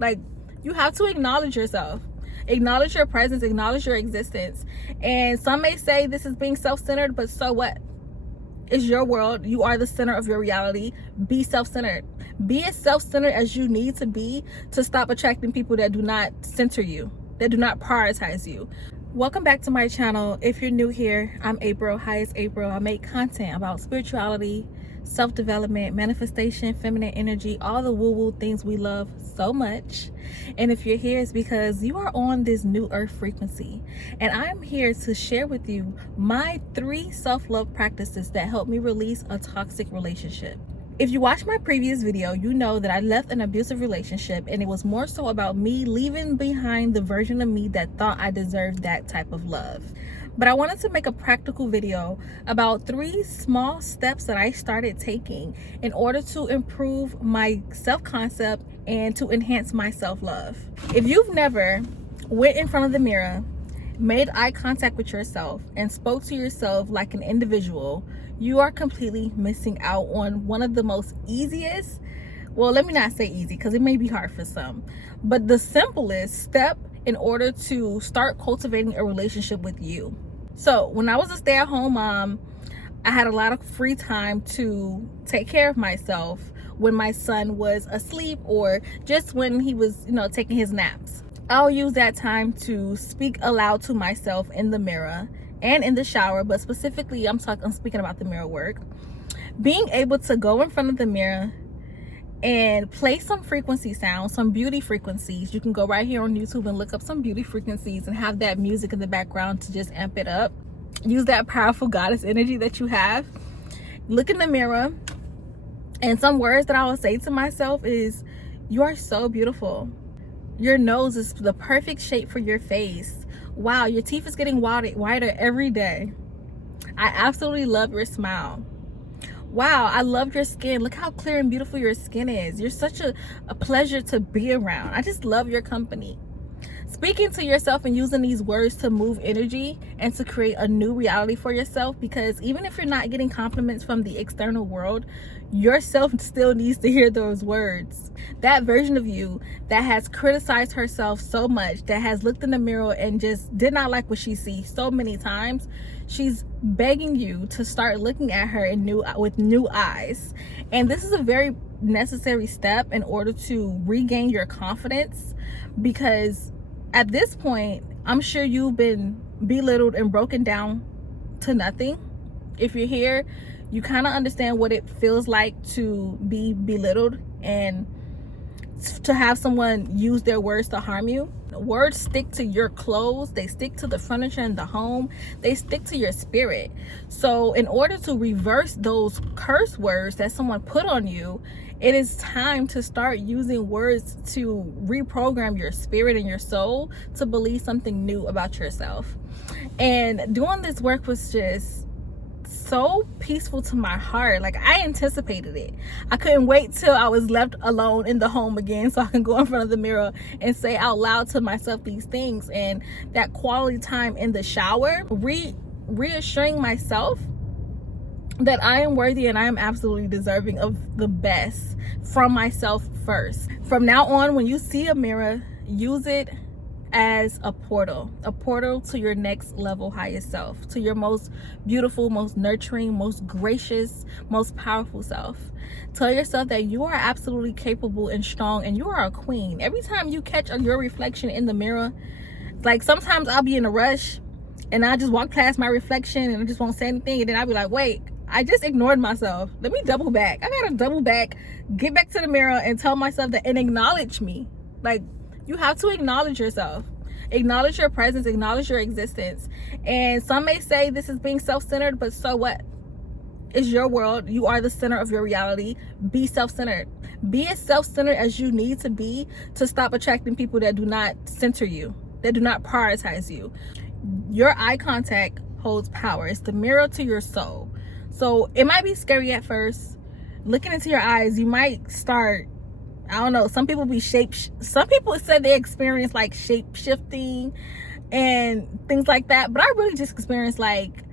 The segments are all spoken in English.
Like, you have to acknowledge yourself, acknowledge your presence, acknowledge your existence. And some may say this is being self-centered, but so what? It's your world. You are the center of your reality. Be self-centered. Be as self-centered as you need to be to stop attracting people that do not center you, that do not prioritize you. Welcome back to my channel. If you're new here, I'm April. Hi, it's April. I make content about spirituality, self-development, manifestation, feminine energy, all the woo-woo things we love so much. And if you're here, it's because you are on this new earth frequency. And I'm here to share with you my 3 self-love practices that help me release a toxic relationship. If you watched my previous video, you know that I left an abusive relationship, and it was more so about me leaving behind the version of me that thought I deserved that type of love. But I wanted to make a practical video about 3 small steps that I started taking in order to improve my self-concept and to enhance my self-love. If you've never went in front of the mirror, made eye contact with yourself, and spoke to yourself like an individual, you are completely missing out on one of the most easiest, well, let me not say easy because it may be hard for some, but the simplest step in order to start cultivating a relationship with you. So when I was a stay-at-home mom, I had a lot of free time to take care of myself when my son was asleep or just when he was, taking his naps. I'll use that time to speak aloud to myself in the mirror and in the shower, but specifically I'm speaking about the mirror work. Being able to go in front of the mirror and play some frequency sounds, some beauty frequencies. You can go right here on YouTube and look up some beauty frequencies and have that music in the background to just amp it up. Use that powerful goddess energy that you have. Look in the mirror, and some words that I will say to myself is, you are so beautiful. Your nose is the perfect shape for your face. Wow, your teeth is getting whiter every day. I absolutely love your smile. Wow, I love your skin. Look how clear and beautiful your skin is. You're such a pleasure to be around. I just love your company. Speaking to yourself and using these words to move energy and to create a new reality for yourself, because even if you're not getting compliments from the external world, yourself still needs to hear those words. That version of you that has criticized herself so much, that has looked in the mirror and just did not like what she sees so many times, she's begging you to start looking at her with new eyes. And this is a very necessary step in order to regain your confidence, because at this point, I'm sure you've been belittled and broken down to nothing. If you're here, you kind of understand what it feels like to be belittled and to have someone use their words to harm you. Words stick to your clothes, they stick to the furniture in the home, they stick to your spirit. So in order to reverse those curse words that someone put on you, it is time to start using words to reprogram your spirit and your soul to believe something new about yourself. And doing this work was just so peaceful to my heart. Like, I anticipated it. I couldn't wait till I was left alone in the home again so I can go in front of the mirror and say out loud to myself these things. And that quality time in the shower, reassuring myself that I am worthy and I am absolutely deserving of the best from myself first. From now on, when you see a mirror, use it as a portal to your next level higher self, to your most beautiful, most nurturing, most gracious, most powerful self. Tell yourself that you are absolutely capable and strong, and you are a queen. Every time you catch your reflection in the mirror, like sometimes I'll be in a rush and I just walk past my reflection and I just won't say anything, and then I'll be like, wait, I just ignored myself. Let me double back. I gotta double back, get back to the mirror and tell myself that, and acknowledge me. Like, you have to acknowledge yourself, acknowledge your presence, acknowledge your existence. And some may say this is being self-centered, but so what? It's your world. You are the center of your reality. Be self-centered. Be as self-centered as you need to be to stop attracting people that do not center you, that do not prioritize you. Your eye contact holds power. It's the mirror to your soul. So it might be scary at first. Looking into your eyes, you might start, I don't know, some people said they experience like shape shifting and things like that, but I really just experienced like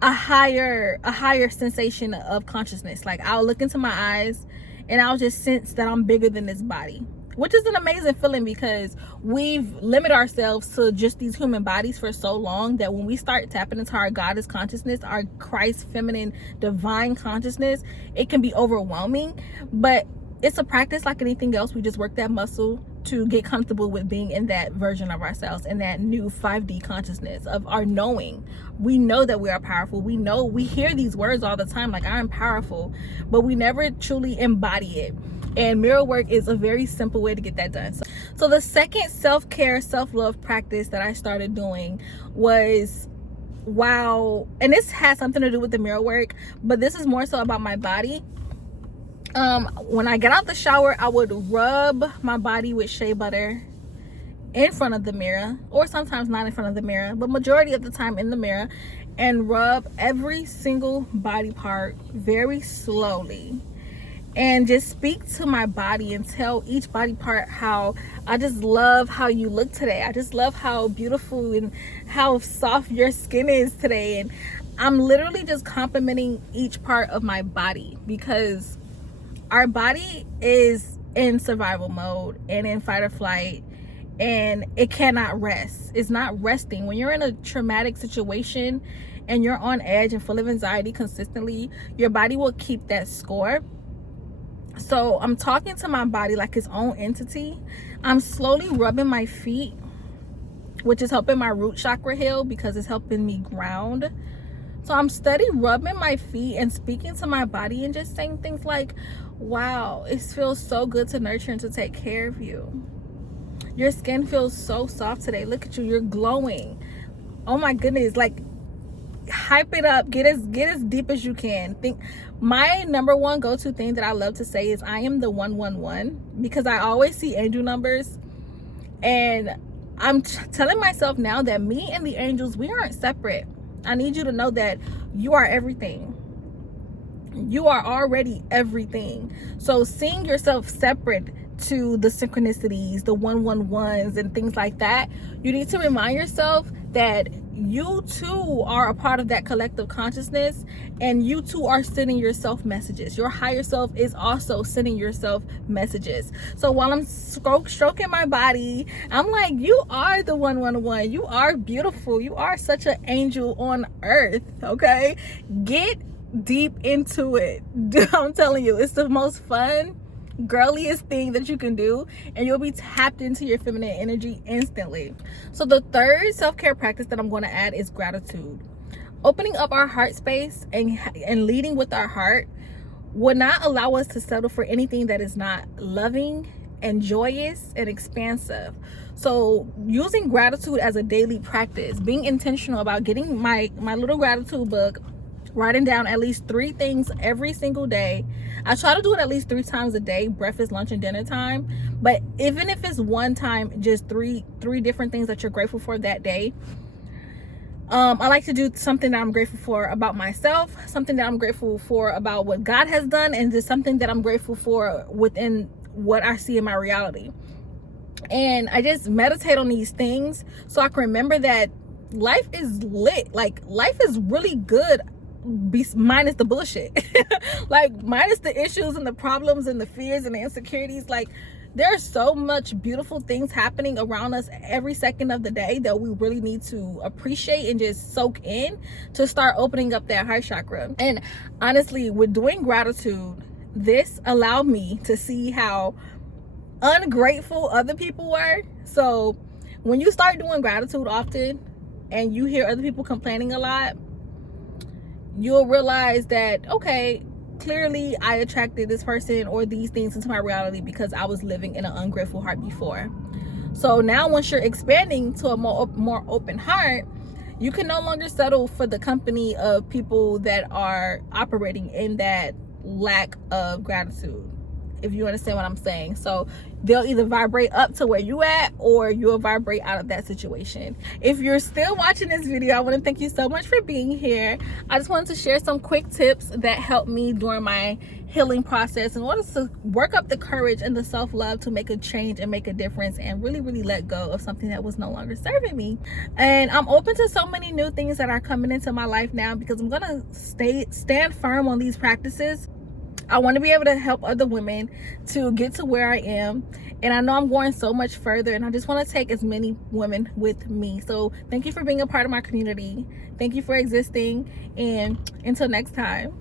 a higher sensation of consciousness. Like, I'll look into my eyes and I'll just sense that I'm bigger than this body. which is an amazing feeling, because we've limited ourselves to just these human bodies for so long that when we start tapping into our goddess consciousness, our Christ feminine divine consciousness, it can be overwhelming. But it's a practice like anything else. We just work that muscle to get comfortable with being in that version of ourselves, in that new 5D consciousness of our knowing. We know that we are powerful. We know, we hear these words all the time, like I'm powerful, but we never truly embody it. And mirror work is a very simple way to get that done. So the second self-care, self-love practice that I started doing was, wow, and this has something to do with the mirror work, but this is more so about my body. When I get out the shower, I would rub my body with shea butter in front of the mirror, or sometimes not in front of the mirror, but majority of the time in the mirror, and rub every single body part very slowly, and just speak to my body and tell each body part how I just love how you look today. I just love how beautiful and how soft your skin is today. And I'm literally just complimenting each part of my body, because our body is in survival mode and in fight or flight, and it cannot rest. It's not resting. When you're in a traumatic situation and you're on edge and full of anxiety consistently, your body will keep that score. So I'm talking to my body like its own entity. I'm slowly rubbing my feet, which is helping my root chakra heal because it's helping me ground. So I'm steady rubbing my feet and speaking to my body and just saying things like, wow, it feels so good to nurture and to take care of you. Your skin feels so soft today. Look at you, you're glowing. Oh my goodness, like, hype it up. Get as deep as you can. Think, my number one go-to thing that I love to say is I am the 111, because I always see angel numbers, and I'm telling myself now that me and the angels, we aren't separate. I need you to know that you are everything. You are already everything. So seeing yourself separate to the synchronicities, the 111s and things like that, you need to remind yourself that you too are a part of that collective consciousness, and you too are sending yourself messages. Your higher self is also sending yourself messages. So while I'm stroking my body, I'm like, you are the 111. You are beautiful. You are such an angel on earth. Okay, get deep into it. I'm telling you, it's the most fun, girliest thing that you can do, and you'll be tapped into your feminine energy instantly. So the third self-care practice that I'm going to add is gratitude. Opening up our heart space and leading with our heart would not allow us to settle for anything that is not loving and joyous and expansive. So using gratitude as a daily practice, being intentional about getting my little gratitude book, writing down at least 3 things every single day. I try to do it at least 3 times a day, breakfast, lunch, and dinner time. But even if it's one time, just three different things that you're grateful for that day. I like to do something that I'm grateful for about myself, something that I'm grateful for about what God has done, and just something that I'm grateful for within what I see in my reality. And I just meditate on these things so I can remember that life is lit. Like, life is really good, minus the bullshit. Like, minus the issues and the problems and the fears and the insecurities. Like, there's so much beautiful things happening around us every second of the day that we really need to appreciate and just soak in to start opening up that heart chakra. And honestly, with doing gratitude, this allowed me to see how ungrateful other people were. So when you start doing gratitude often and you hear other people complaining a lot, you'll realize that, okay, clearly I attracted this person or these things into my reality because I was living in an ungrateful heart before. So now once you're expanding to a more open heart, you can no longer settle for the company of people that are operating in that lack of gratitude, if you understand what I'm saying. So they'll either vibrate up to where you at, or you'll vibrate out of that situation. If you're still watching this video, I want to thank you so much for being here. I just wanted to share some quick tips that helped me during my healing process in order to work up the courage and the self-love to make a change and make a difference and really let go of something that was no longer serving me. And I'm open to so many new things that are coming into my life now, because I'm gonna stand firm on these practices. I want to be able to help other women to get to where I am, and I know I'm going so much further, and I just want to take as many women with me. So thank you for being a part of my community. Thank you for existing, and until next time.